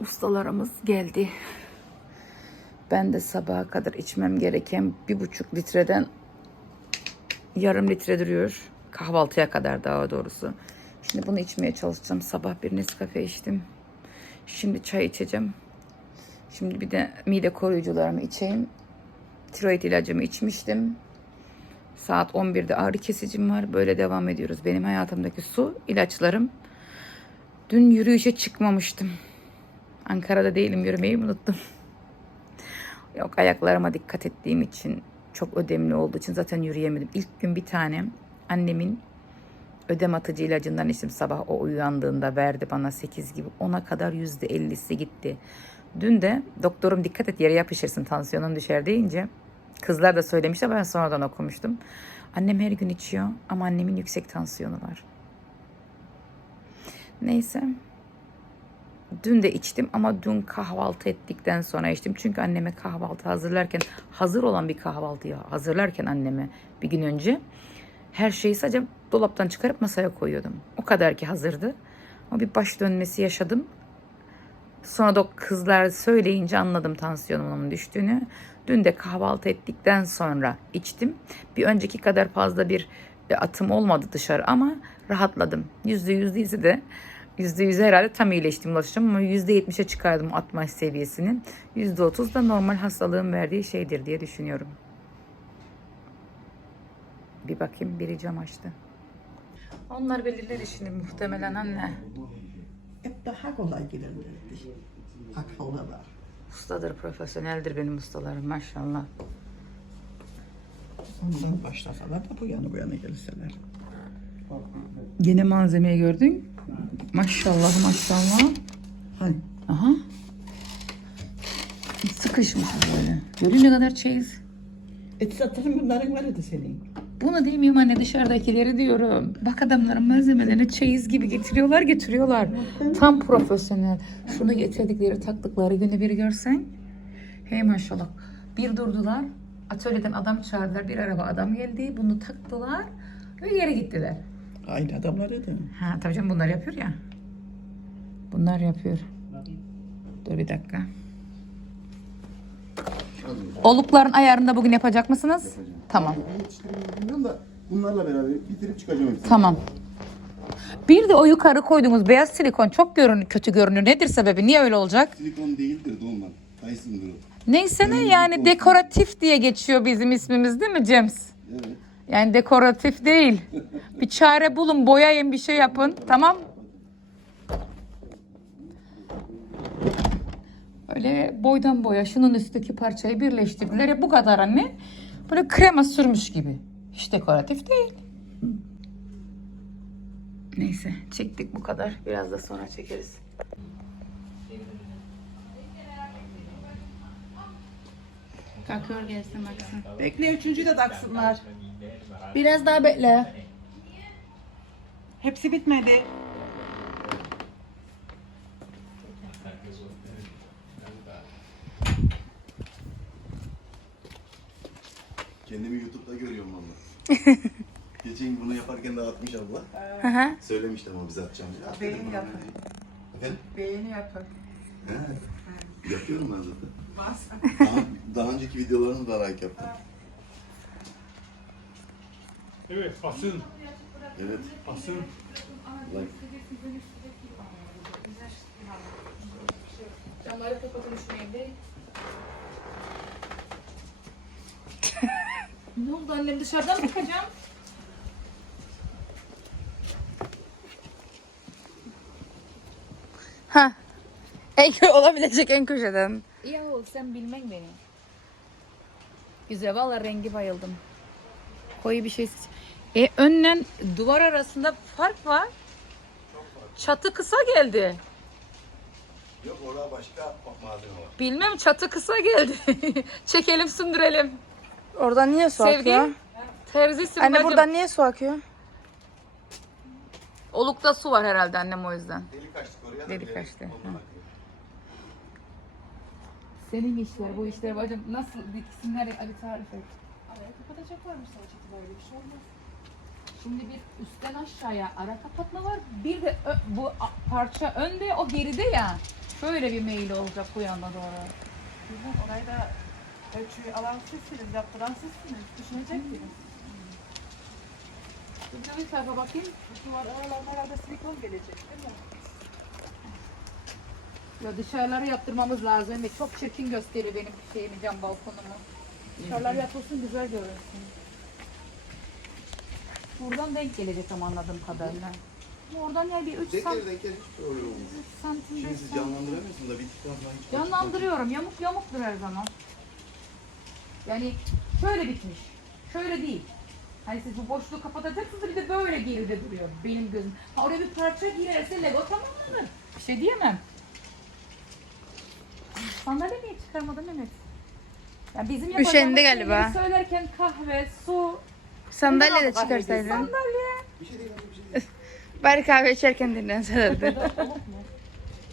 Ustalarımız geldi. Ben de sabaha kadar içmem gereken bir buçuk litreden yarım litre duruyor. Kahvaltıya kadar daha doğrusu. Şimdi bunu içmeye çalışacağım. Sabah bir Nescafe içtim. Şimdi çay içeceğim. Şimdi bir de mide koruyucularımı içeyim. Tiroid ilacımı içmiştim. Saat 11'de ağrı kesicim var. Böyle devam ediyoruz. Benim hayatımdaki su ilaçlarım. Dün yürüyüşe çıkmamıştım. Ankara'da değilim yürümeyi unuttum. Yok ayaklarıma dikkat ettiğim için çok ödemli olduğu için zaten yürüyemedim. İlk gün bir tane annemin ödem atıcı ilacından içtim sabah o uyandığında verdi bana 8 gibi. Ona kadar %50'si gitti. Dün de doktorum dikkat et yere yapışırsın tansiyonun düşer deyince kızlar da söylemişler ben sonradan okumuştum. Annem her gün içiyor ama annemin yüksek tansiyonu var. Neyse. Dün de içtim ama dün kahvaltı ettikten sonra içtim. Çünkü anneme kahvaltı hazırlarken hazır olan bir kahvaltıyı hazırlarken anneme bir gün önce her şeyi sadece dolaptan çıkarıp masaya koyuyordum. O kadar ki hazırdı. Ama bir baş dönmesi yaşadım. Sonra da kızlar söyleyince anladım tansiyonumun düştüğünü. Dün de kahvaltı ettikten sonra içtim. Bir önceki kadar fazla bir e, atım olmadı dışarı ama rahatladım. Yüzde yüz değilse de yüzde yüz herhalde tam iyileştim ulaşacağım ama yüzde yetmişe çıkardım atma seviyesini. Yüzde otuz da normal hastalığın verdiği şeydir diye düşünüyorum. Bir bakayım biri cam açtı. Onlar belirler işini muhtemelen anne. Hep daha kolay gelirdi. Akıllılar. Ustadır, profesyoneldir benim ustalarım maşallah. Ondan başlasalar da bu yana bu yana gelseler. Yine malzemeyi gördün. Maşallah maşallah. Hani Aha. Sıkışmış böyle. Görün ne kadar çeyiz. et satırım bunların vardı senin. Bunu demiyorum anne dışarıdakileri diyorum. Bak adamların malzemelerini çeyiz gibi getiriyorlar getiriyorlar. Tam profesyonel. Şunu getirdikleri taktıkları günü bir görsen. Hey maşallah. Bir durdular. Atölyeden adam çağırdılar. Bir araba adam geldi. Bunu taktılar. Ve geri gittiler. Aynı adamlarıydı. Ha tabii canım bunlar yapıyor ya. Bunlar yapıyor. Dur bir dakika. Olukların ayarını da bugün yapacak mısınız? Tamam. Bilmiyorum da bunlarla beraber bitirip çıkacağım hepsini. Tamam. Bir de o yukarı koyduğumuz beyaz silikon çok görün kötü görünüyor. Nedir sebebi? Niye öyle olacak? Silikon değildir Doğman. Dyson'dır o. Neyse ne yani dekoratif diye geçiyor bizim ismimiz değil mi James? Evet. Yani dekoratif değil. Bir çare bulun, boyayın, bir şey yapın. Tamam? Öyle boydan boya şunun üstteki parçayı birleştirdiler. Ya bu kadar anne. Böyle krema sürmüş gibi. Hiç dekoratif değil. Neyse çektik bu kadar. Biraz da sonra çekeriz. Kalkıyor gelsin baksın. Bekle üçüncü de taksınlar. Biraz daha bekle. Hepsi bitmedi. Kendimi YouTube'da görüyorum valla. Geçen bunu yaparken de atmış abla. Hı hı. Söylemiştim ama bize atacağım diye. At dedim Beğeni bana. yapın. Efendim? Beğeni yapın. He. Yapıyorum ben zaten. Bas. Daha, daha önceki videolarımı da like yaptım. Evet, basın, Evet. basın. Like. Camları kapatın şu evde. ne oldu annem dışarıdan mı çıkacağım? Ha. En kö olabilecek en köşeden. Yahu sen bilmen beni. Güzel valla rengi bayıldım. Koyu bir şey seç. E önden duvar arasında fark var. Çatı kısa geldi. Yok orada başka malzeme var. Bilmem çatı kısa geldi. Çekelim sündürelim. Oradan niye su Sevgi. akıyor? Terzisin Anne bacım. buradan niye su akıyor? Olukta su var herhalde annem o yüzden. Delik açtık oraya da. Delik açtı, ondan hı. akıyor. Senin işler bu işler bacım. Nasıl diksinler Ali tarif et. Araya kapatacaklarmış sonuç itibariyle bir şey olmaz. Şimdi bir üstten aşağıya ara kapatma var. Bir de ö- bu a- parça önde o geride ya. Şöyle bir meyil olacak bu yana doğru. Bilmem orayı da ölçüyü alan sizsiniz, yaptıran sizsiniz. Düşüneceksiniz. Bir de bir tarafa bakayım. Bu duvar aralarına herhalde silikon gelecek değil mi? Ya dışarıları yaptırmamız lazım ve çok çirkin gösteriyor benim şeyimi cam balkonumu. Dışarılar yapılsın güzel görünsün. Buradan denk gelecek ama anladığım kadarıyla. Oradan ya bir 3 Denk santim. gel denk gel hiç öyle olmaz. santim Şimdi beş siz santim. canlandıramıyorsun da bittikten sonra hiç Canlandırıyorum. Yamuk yamuktur her zaman. Yani şöyle bitmiş. Şöyle değil. Hani siz bu boşluğu kapatacaksınız bir de böyle geride duruyor benim gözüm. Ha oraya bir parça girerse Lego tamamlanır. Bir şey diyemem. Sandalye niye çıkarmadın Mehmet? Ya bizim Üşendi galiba. şeyleri Söylerken kahve, su, Sandalye de çıkarsaydın. Sandalye. Bir şey şey. Bari kahve içerken dinlenselerdi.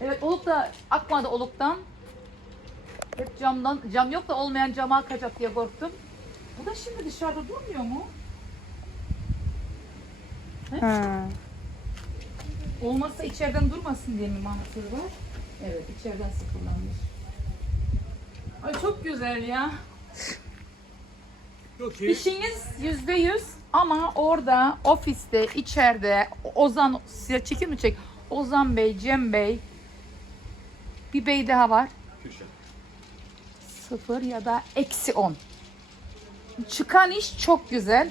Evet oluk da akmadı oluktan. Hep camdan, cam yok da olmayan cama akacak diye korktum. Bu da şimdi dışarıda durmuyor mu? ha. Olmazsa içeriden durmasın diye mi mantığı var? Evet içeriden sıfırlanmış. Ay çok güzel ya. Çok iyi. İşiniz yüzde yüz ama orada ofiste içeride Ozan size çekim mi çek? Ozan Bey, Cem Bey bir bey daha var. Kürşat. Sıfır ya da eksi on. Çıkan iş çok güzel.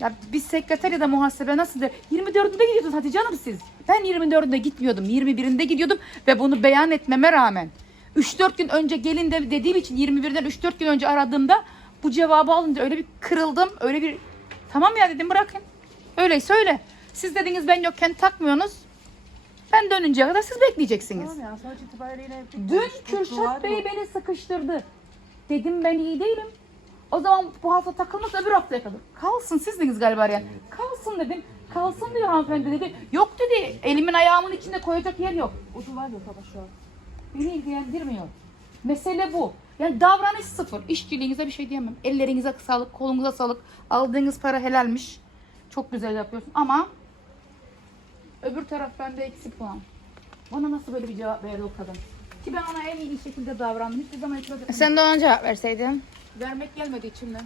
Ya bir sekreter ya da muhasebe nasıl der? 24'ünde gidiyordunuz Hatice Hanım siz. Ben 24'ünde gitmiyordum. 21'inde gidiyordum ve bunu beyan etmeme rağmen 3-4 gün önce gelin de dediğim için 21'den 3-4 gün önce aradığımda bu cevabı alınca öyle bir kırıldım. Öyle bir tamam ya dedim bırakın. Öyle. Siz dediniz ben yokken takmıyorsunuz. Ben dönünceye kadar siz bekleyeceksiniz. Tamam ya sonuç itibariyle Dün Kürşat Bey beni sıkıştırdı. Dedim ben iyi değilim. O zaman bu hafta takılmaz öbür haftaya kadar. Kalsın siz dediniz galiba arayan. Kalsın dedim. Kalsın diyor hanımefendi dedi. Yok dedi elimin ayağımın içinde koyacak yer yok. O duvar yok ama şu an. Beni ilgilendirmiyor. Mesele bu. Yani davranış sıfır. İşçiliğinize bir şey diyemem. Ellerinize sağlık, kolunuza sağlık. Aldığınız para helalmiş. Çok güzel yapıyorsun ama öbür taraf bende eksik puan. Bana nasıl böyle bir cevap verdi o kadın? Ki ben ona en iyi şekilde davrandım. Hiçbir zaman itiraz etmedim. Sen de ona cevap verseydin. Vermek gelmedi içimden.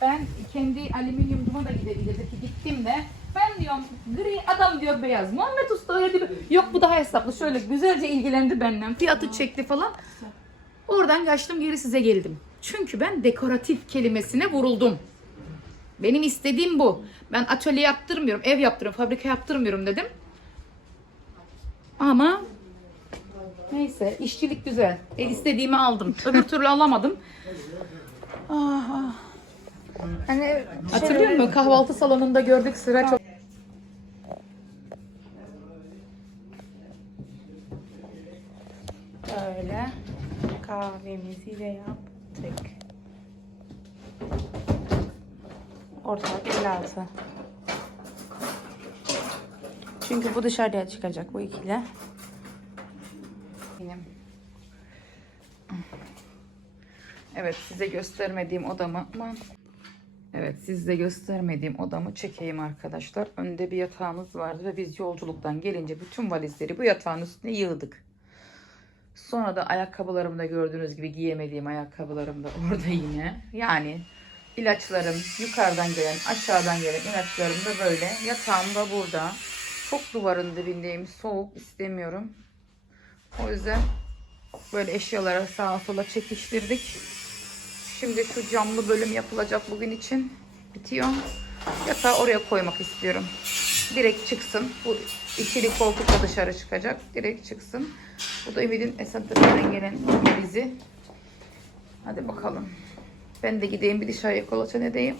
Ben kendi alüminyumcuma da gidebilirdim ki gittim de ben diyorum gri adam diyor beyaz. Muhammed Usta öyle bir yok bu daha hesaplı şöyle güzelce ilgilendi benden fiyatı çekti falan. Oradan kaçtım geri size geldim. Çünkü ben dekoratif kelimesine vuruldum. Benim istediğim bu. Ben atölye yaptırmıyorum, ev yaptırıyorum, fabrika yaptırmıyorum dedim. Ama neyse işçilik güzel. E, istediğimi aldım. Öbür türlü alamadım. Ah, ah. Hani Hatırlıyor musun? Kahvaltı salonunda gördük sıra çok. böyle kahvemizi de yaptık. Ortalık 56. Çünkü bu dışarıya çıkacak bu ikili. Benim. Evet size göstermediğim odamı aman. Evet size göstermediğim odamı çekeyim arkadaşlar. Önde bir yatağımız vardı ve biz yolculuktan gelince bütün valizleri bu yatağın üstüne yığdık. Sonra da ayakkabılarımda gördüğünüz gibi giyemediğim ayakkabılarım da orada yine. Yani ilaçlarım yukarıdan gelen aşağıdan gelen ilaçlarım da böyle. Yatağım da burada. Çok duvarın dibindeyim. Soğuk istemiyorum. O yüzden böyle eşyaları sağa sola çekiştirdik. Şimdi şu camlı bölüm yapılacak bugün için. Bitiyor. Yatağı oraya koymak istiyorum. Direkt çıksın. Bu ikili koltuk da dışarı çıkacak. Direkt çıksın. Bu da Ümit'in Esentepe'den gelen bizi. Hadi bakalım. Ben de gideyim bir dışarıya kolaçan edeyim.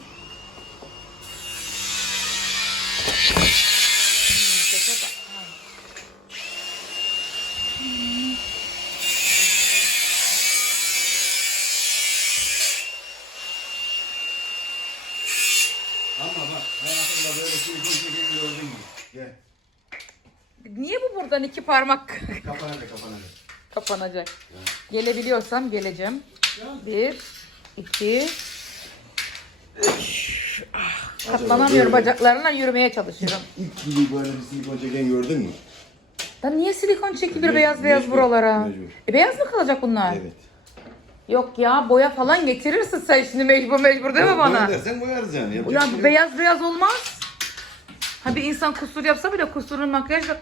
Hayatımda böyle şey bir gördün mü? Gel. Niye bu buradan iki parmak Kapanacak kapanacak. kapanacak? Gelebiliyorsam geleceğim. Bir, iki, üç. Ah, katlanamıyorum bacaklarına yürümeye çalışıyorum. İlk gibi böyle bir silikon çeken gördün mü? Lan niye silikon çekilir beyaz beyaz mecbur, buralara? mecbur. E, beyaz mı kalacak bunlar? Evet. Yok ya boya falan getirirsin sen şimdi mecbur mecbur değil mi Boya bana? dersen boyarız yani. Yapacak Ya bir şey yok. beyaz beyaz olmaz. Ha bir insan kusur yapsa bile kusurun makyajla